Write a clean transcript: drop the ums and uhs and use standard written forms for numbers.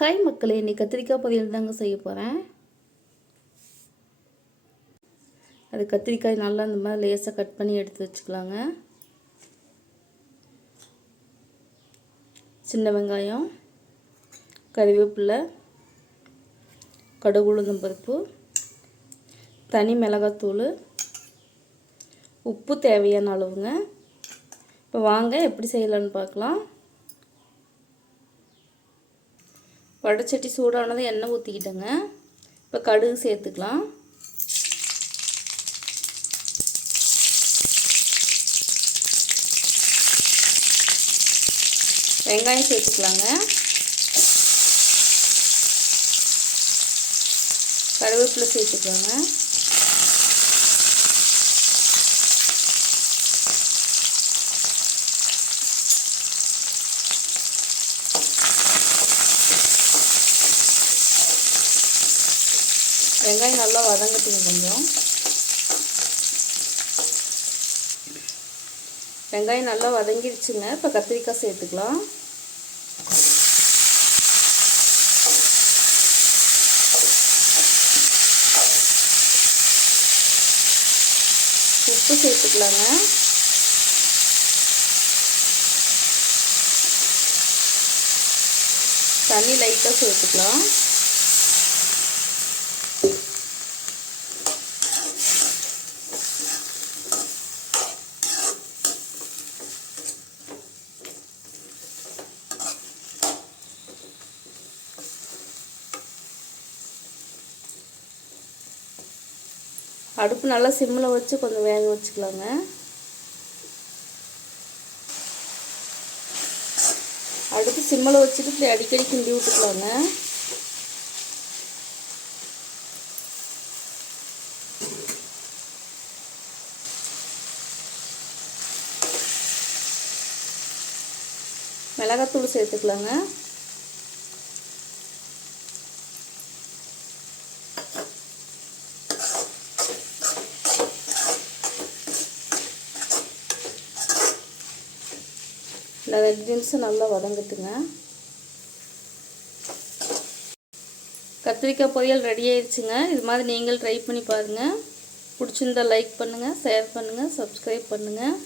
Hi மக்களே, இன்னைக்கு கத்திரிக்காய் பொரியல் தாங்க செய்ய போகிறேன். அது கத்திரிக்காய் நல்லா இந்த மாதிரி லேசாக கட் பண்ணி எடுத்து வச்சுக்கலாங்க. சின்ன வெங்காயம், கறிவேப்பிலை, கடுகு உளுந்தம் பருப்பு, தனி மிளகாத்தூள், உப்பு தேவையான அளவுங்க. இப்போ வாங்க எப்படி செய்யலான்னு பார்க்கலாம். வடைச்சட்டி சூடானது எண்ணெய் ஊற்றிக்கிட்டேங்க. இப்போ கடுகு சேர்த்துக்கலாம். வெங்காயம் சேர்த்துக்கலாங்க. கருவேப்பிலை சேர்த்துக்கலாங்க. வெங்காயம் நல்லா வதங்கட்டுங்க. கொஞ்சம் வெங்காயம் நல்லா வதங்கிடுச்சுங்க. இப்போ கத்திரிக்காய் சேர்த்துக்கலாம். உப்பு சேர்த்துக்கலாங்க. தண்ணி லைட்டாக சேர்த்துக்கலாம். அடுப்பு நல்லா சிம்மில் வச்சு கொஞ்சம் வேக வச்சுக்கலாங்க. அடுப்பு சிம்மில் வச்சுட்டு இப்படி அடிக்கடி கிண்டி விட்டுக்கலாங்க. மிளகாத்தூள் சேர்த்துக்கலாங்க. இந்த 2 நிமிஷம் நல்லா வதங்கட்டுங்க. கத்திரிக்காய் பொரியல் ரெடி ஆயிடுச்சுங்க. இது மாதிரி நீங்கள் ட்ரை பண்ணி பாருங்கள். பிடிச்சிருந்தா லைக் பண்ணுங்கள், ஷேர் பண்ணுங்கள், சப்ஸ்கிரைப் பண்ணுங்கள்.